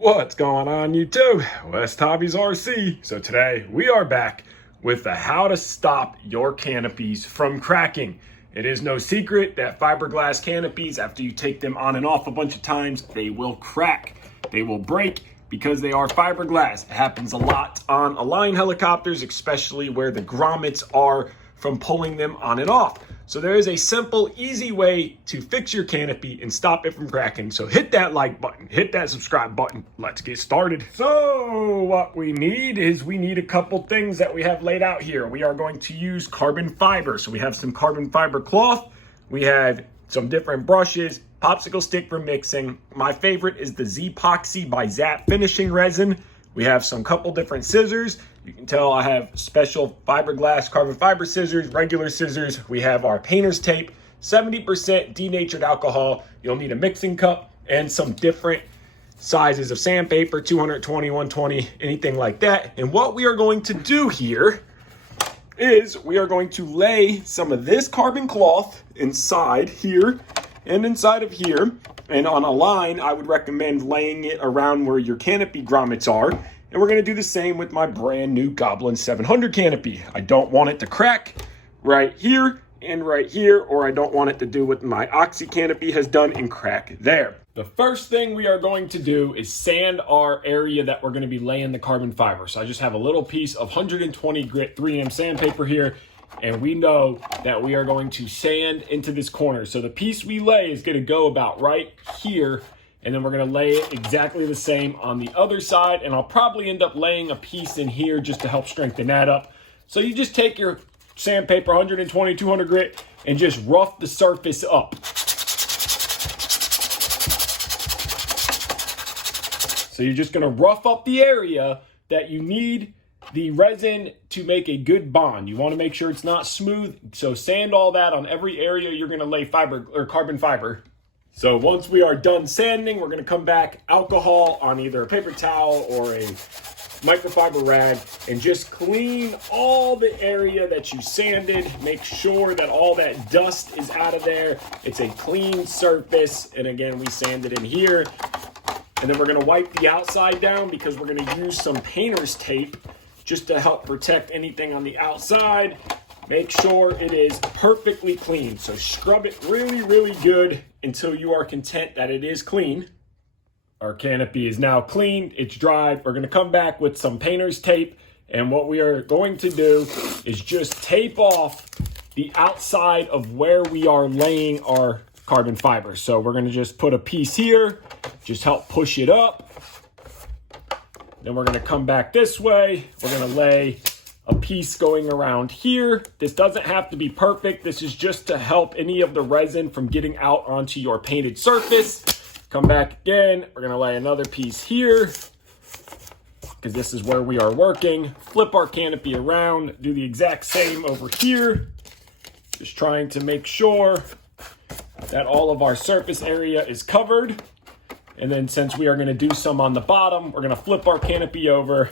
What's going on YouTube? WestHobbiesRC. So today we are back with the how to stop your canopies from cracking. It is no secret that fiberglass canopies, after you take them on and off a bunch of times, they will crack. They will break because they are fiberglass. It happens a lot on Align helicopters, especially where the grommets are from pulling them on and off. So there is a simple, easy way to fix your canopy and stop it from cracking. So hit that like button, hit that subscribe button. Let's get started. So what we need is a couple things that we have laid out here. We are going to use carbon fiber. So we have some carbon fiber cloth. We have some different brushes, popsicle stick for mixing. My favorite is the Z-Poxy by Zap finishing resin. We have some couple different scissors. You can tell I have special fiberglass carbon fiber scissors, regular scissors. We have our painter's tape, 70% denatured alcohol. You'll need a mixing cup and some different sizes of sandpaper, 220, 120, anything like that. And what we are going to do here is we are going to lay some of this carbon cloth inside here and inside of here. And on a line, I would recommend laying it around where your canopy grommets are. And we're gonna do the same with my brand new Goblin 700 canopy. I don't want it to crack right here and right here, or I don't want it to do what my Oxy canopy has done and crack there. The first thing we are going to do is sand our area that we're gonna be laying the carbon fiber. So I just have a little piece of 120 grit 3M sandpaper here, and we know that we are going to sand into this corner. So the piece we lay is gonna go about right here, and then we're gonna lay it exactly the same on the other side, and I'll probably end up laying a piece in here just to help strengthen that up. So you just take your sandpaper, 120, 200 grit, and just rough the surface up. So you're just gonna rough up the area that you need the resin to make a good bond. You wanna make sure it's not smooth, so sand all that on every area you're gonna lay fiber or carbon fiber. So once we are done sanding, we're gonna come back, alcohol on either a paper towel or a microfiber rag, and just clean all the area that you sanded. Make sure that all that dust is out of there. It's a clean surface. And again, we sanded in here. And then we're gonna wipe the outside down because we're gonna use some painter's tape just to help protect anything on the outside. Make sure it is perfectly clean. So scrub it really, really good until you are content that it is clean. Our canopy is now clean, it's dry. We're gonna come back with some painter's tape, and what we are going to do is just tape off the outside of where we are laying our carbon fiber. So we're gonna just put a piece here, just help push it up. Then we're gonna come back this way. We're gonna lay a piece going around here. This doesn't have to be perfect. This is just to help any of the resin from getting out onto your painted surface. Come back again. We're gonna lay another piece here because this is where we are working. Flip our canopy around, do the exact same over here. Just trying to make sure that all of our surface area is covered. And then since we are gonna do some on the bottom, we're gonna flip our canopy over,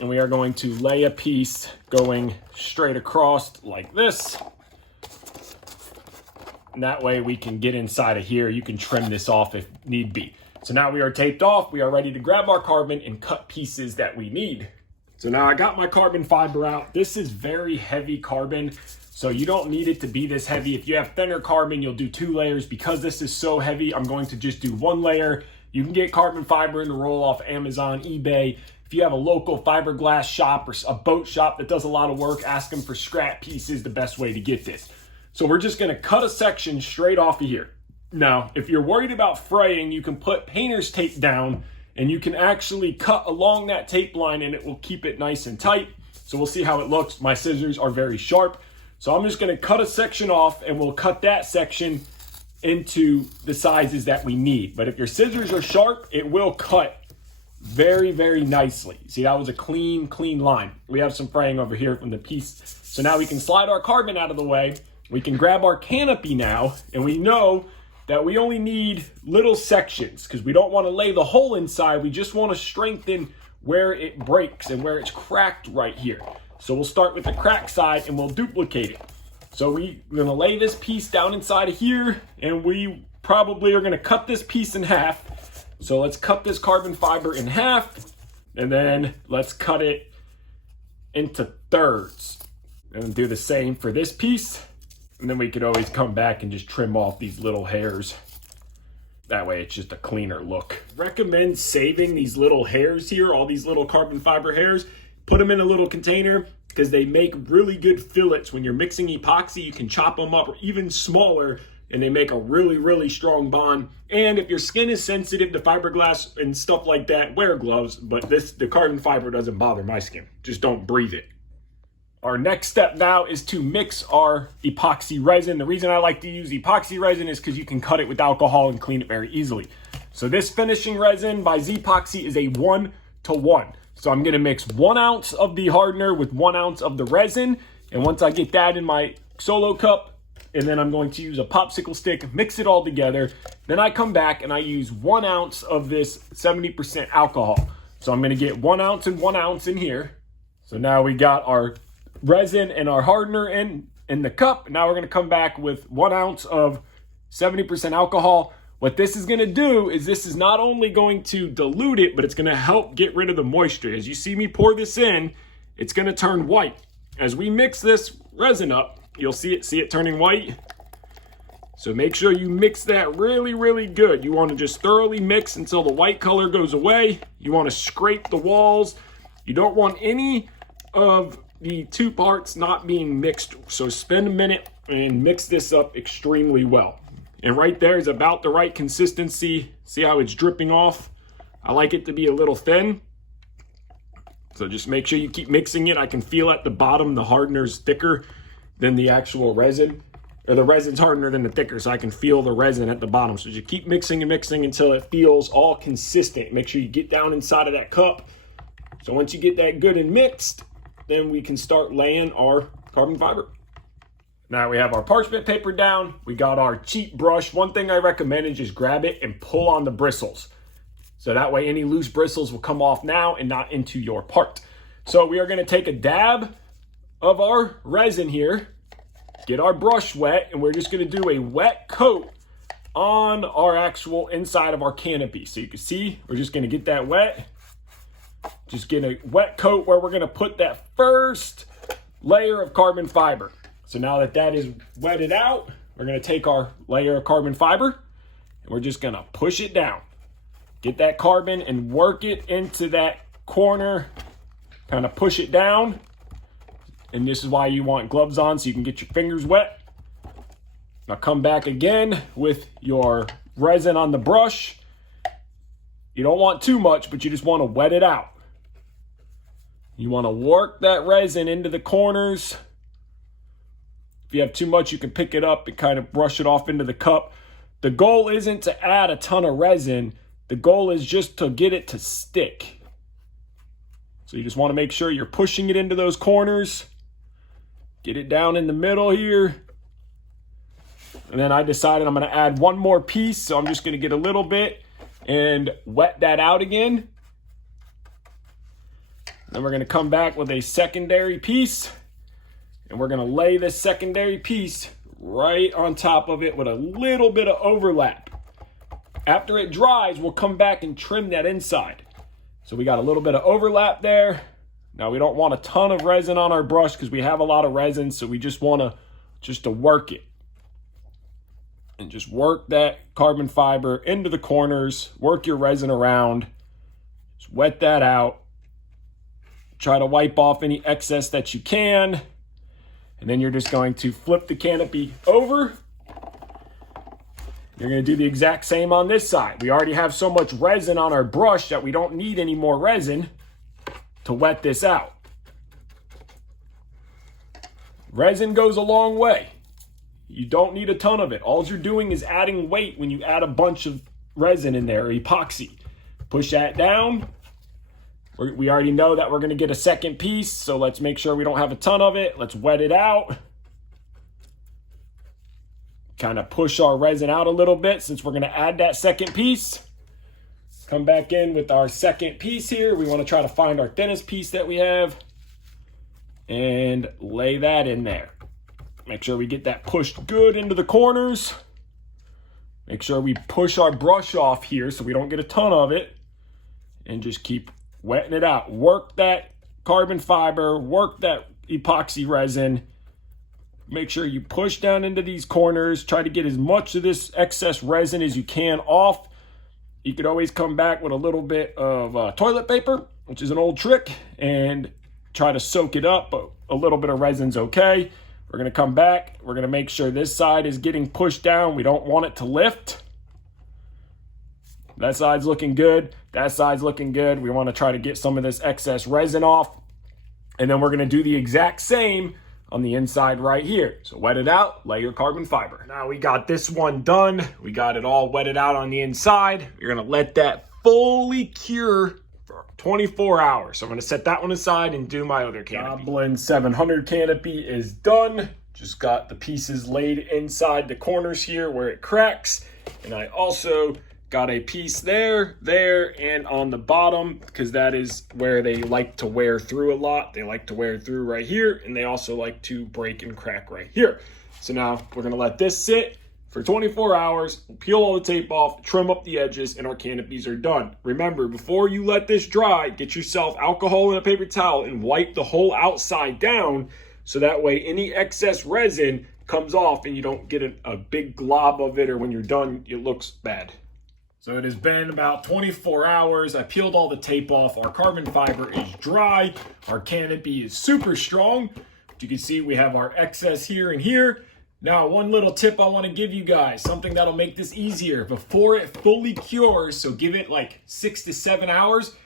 and we are going to lay a piece going straight across like this. And that way we can get inside of here. You can trim this off if need be. So now we are taped off. We are ready to grab our carbon and cut pieces that we need. So now I got my carbon fiber out. This is very heavy carbon, so you don't need it to be this heavy. If you have thinner carbon, you'll do 2 layers. Because this is so heavy, I'm going to just do 1 layer. You can get carbon fiber in the roll off Amazon, eBay. If you have a local fiberglass shop or a boat shop that does a lot of work, ask them for scrap pieces, the best way to get this. So we're just gonna cut a section straight off of here. Now, if you're worried about fraying, you can put painter's tape down and you can actually cut along that tape line and it will keep it nice and tight. So we'll see how it looks. My scissors are very sharp. So I'm just gonna cut a section off and we'll cut that section into the sizes that we need. But if your scissors are sharp, it will cut very, very nicely. See, that was a clean line. We have some fraying over here from the piece. So now we can slide our carbon out of the way. We can grab our canopy now, and we know that we only need little sections because we don't want to lay the whole inside. We just want to strengthen where it breaks and where it's cracked right here. So we'll start with the crack side and we'll duplicate it. So we're gonna lay this piece down inside of here, and we probably are gonna cut this piece in half. So let's cut this carbon fiber in half, and then let's cut it into thirds. And do the same for this piece. And then we could always come back and just trim off these little hairs. That way it's just a cleaner look. Recommend saving these little hairs here, all these little carbon fiber hairs. Put them in a little container because they make really good fillets. When you're mixing epoxy, you can chop them up even smaller and they make a really, really strong bond. And if your skin is sensitive to fiberglass and stuff like that, wear gloves. But the carbon fiber doesn't bother my skin. Just don't breathe it. Our next step now is to mix our epoxy resin. The reason I like to use epoxy resin is because you can cut it with alcohol and clean it very easily. So this finishing resin by Z-Epoxy is a 1-to-1. So I'm gonna mix 1 ounce of the hardener with 1 ounce of the resin. And once I get that in my solo cup, and then I'm going to use a popsicle stick, mix it all together. Then I come back and I use 1 ounce of this 70% alcohol. So I'm gonna get 1 ounce and 1 ounce in here. So now we got our resin and our hardener in the cup. Now we're going to come back with 1 ounce of 70% alcohol. What this is going to do is this is not only going to dilute it, but it's going to help get rid of the moisture. As you see me pour this in, it's going to turn white. As we mix this resin up, you'll see it turning white. So make sure you mix that really, really good. You want to just thoroughly mix until the white color goes away. You want to scrape the walls. You don't want any of the two parts not being mixed. So spend a minute and mix this up extremely well. And right there is about the right consistency. See how it's dripping off? I like it to be a little thin. So just make sure you keep mixing it. I can feel at the bottom the hardener's thicker than the actual resin. Or the resin's hardener than the thicker, so I can feel the resin at the bottom. So just keep mixing and mixing until it feels all consistent. Make sure you get down inside of that cup. So once you get that good and mixed, then we can start laying our carbon fiber. Now we have our parchment paper down. We got our cheap brush. One thing I recommend is just grab it and pull on the bristles. So that way any loose bristles will come off now and not into your part. So we are gonna take a dab of our resin here, get our brush wet, and we're just gonna do a wet coat on our actual inside of our canopy. So you can see, we're just gonna get that wet. Just get a wet coat where we're gonna put that first layer of carbon fiber. So now that that is wetted out, we're gonna take our layer of carbon fiber and we're just gonna push it down. Get that carbon and work it into that corner, kind of push it down. And this is why you want gloves on so you can get your fingers wet. Now come back again with your resin on the brush. You don't want too much, but you just want to wet it out. You want to work that resin into the corners. If you have too much, you can pick it up and kind of brush it off into the cup. The goal isn't to add a ton of resin. The goal is just to get it to stick. So you just want to make sure you're pushing it into those corners. Get it down in the middle here. And then I decided I'm going to add one more piece. So I'm just going to get a little bit and wet that out again. Then we're going to come back with a secondary piece. And we're going to lay this secondary piece right on top of it with a little bit of overlap. After it dries, we'll come back and trim that inside. So we got a little bit of overlap there. Now we don't want a ton of resin on our brush because we have a lot of resin, so we just want to work it. And just work that carbon fiber into the corners, work your resin around, just wet that out. Try to wipe off any excess that you can. And then you're just going to flip the canopy over. You're going to do the exact same on this side. We already have so much resin on our brush that we don't need any more resin to wet this out. Resin goes a long way. You don't need a ton of it. All you're doing is adding weight when you add a bunch of resin in there, or epoxy. Push that down. We already know that we're going to get a second piece, so let's make sure we don't have a ton of it. Let's wet it out. Kind of push our resin out a little bit since we're going to add that second piece. Come back in with our second piece here. We want to try to find our thinnest piece that we have and lay that in there. Make sure we get that pushed good into the corners. Make sure we push our brush off here so we don't get a ton of it. And just keep wetting it out. Work that carbon fiber, work that epoxy resin. Make sure you push down into these corners. Try to get as much of this excess resin as you can off. You could always come back with a little bit of toilet paper, which is an old trick, and try to soak it up, but a little bit of resin's okay. We're gonna come back. We're gonna make sure this side is getting pushed down. We don't want it to lift. That side's looking good. That side's looking good. We wanna try to get some of this excess resin off. And then we're gonna do the exact same on the inside right here. So wet it out, lay your carbon fiber. Now we got this one done. We got it all wetted out on the inside. You're gonna let that fully cure for 24 hours. So I'm gonna set that one aside and do my other canopy. Goblin 700 canopy is done. Just got the pieces laid inside the corners here where it cracks. And I also got a piece there, and on the bottom, because that is where they like to wear through a lot. They like to wear through right here, and they also like to break and crack right here. So now we're gonna let this sit for 24 hours, peel all the tape off, trim up the edges, and our canopies are done. Remember, before you let this dry, get yourself alcohol and a paper towel and wipe the whole outside down, so that way any excess resin comes off and you don't get a big glob of it, or when you're done, it looks bad. So it has been about 24 hours. I peeled all the tape off. Our carbon fiber is dry. Our canopy is super strong. But you can see we have our excess here and here. Now, one little tip I want to give you guys, something that'll make this easier. Before it fully cures, so give it like 6 to 7 hours,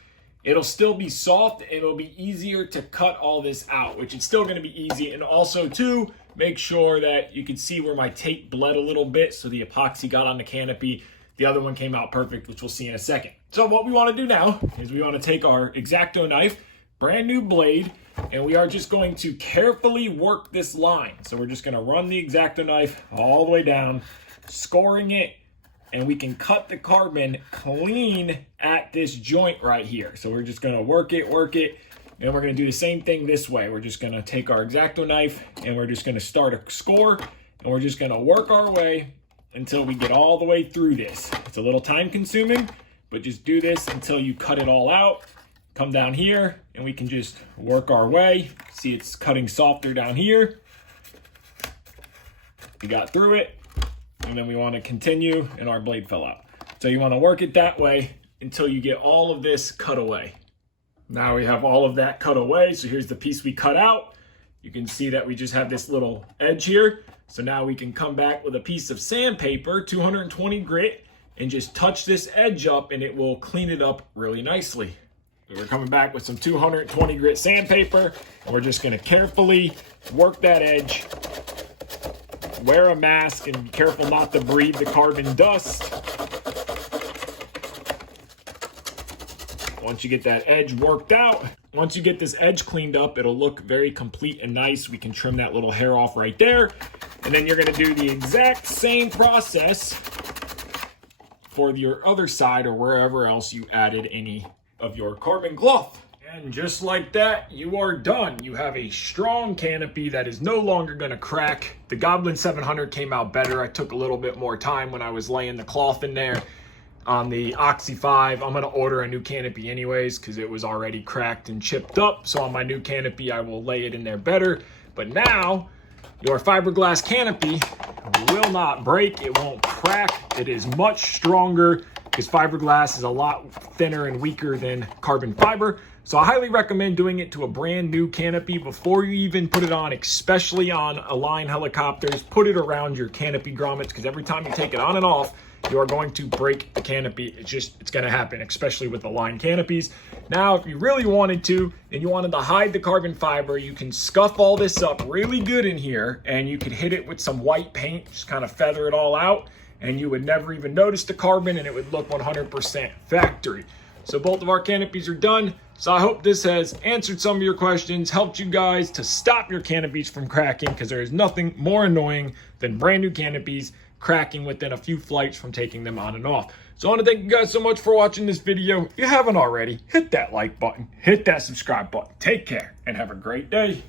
it'll still be soft and it'll be easier to cut all this out, which is still going to be easy. And also too, make sure that you can see where my tape bled a little bit, so the epoxy got on the canopy. The other one came out perfect, which we'll see in a second. So what we want to do now is we want to take our X-Acto knife, brand new blade, and we are just going to carefully work this line. So we're just going to run the X-Acto knife all the way down, scoring it, and we can cut the carbon clean at this joint right here. So we're just going to work it, and we're going to do the same thing this way. We're just going to take our X-Acto knife, and we're just going to start a score, and we're just going to work our way until we get all the way through this. It's a little time consuming, but just do this until you cut it all out. Come down here and we can just work our way. See, it's cutting softer down here. We got through it, and then we want to continue, and our blade fell out. So you want to work it that way until you get all of this cut away. Now we have all of that cut away. So here's the piece we cut out. You can see that we just have this little edge here. So now we can come back with a piece of sandpaper, 220 grit, and just touch this edge up, and it will clean it up really nicely. So we're coming back with some 220 grit sandpaper, and we're just gonna carefully work that edge. Wear a mask and be careful not to breathe the carbon dust. Once you get that edge worked out, once you get this edge cleaned up, it'll look very complete and nice. We can trim that little hair off right there. And then you're gonna do the exact same process for your other side, or wherever else you added any of your carbon cloth. And just like that, you are done. You have a strong canopy that is no longer gonna crack. The Goblin 700 came out better. I took a little bit more time when I was laying the cloth in there. On the Oxy 5, I'm gonna order a new canopy anyways, because it was already cracked and chipped up. So on my new canopy, I will lay it in there better. But now, your fiberglass canopy will not break, it won't crack. It is much stronger, because fiberglass is a lot thinner and weaker than carbon fiber. So I highly recommend doing it to a brand new canopy before you even put it on, especially on Align helicopters. Put it around your canopy grommets, because every time you take it on and off, you are going to break the canopy. It's gonna happen, especially with Align canopies. Now, if you really wanted to, and you wanted to hide the carbon fiber, you can scuff all this up really good in here, and you could hit it with some white paint, just kind of feather it all out, and you would never even notice the carbon, and it would look 100% factory. So both of our canopies are done. So I hope this has answered some of your questions, helped you guys to stop your canopies from cracking, because there is nothing more annoying than brand new canopies cracking within a few flights from taking them on and off. So I want to thank you guys so much for watching this video. If you haven't already, hit that like button, hit that subscribe button. Take care and have a great day.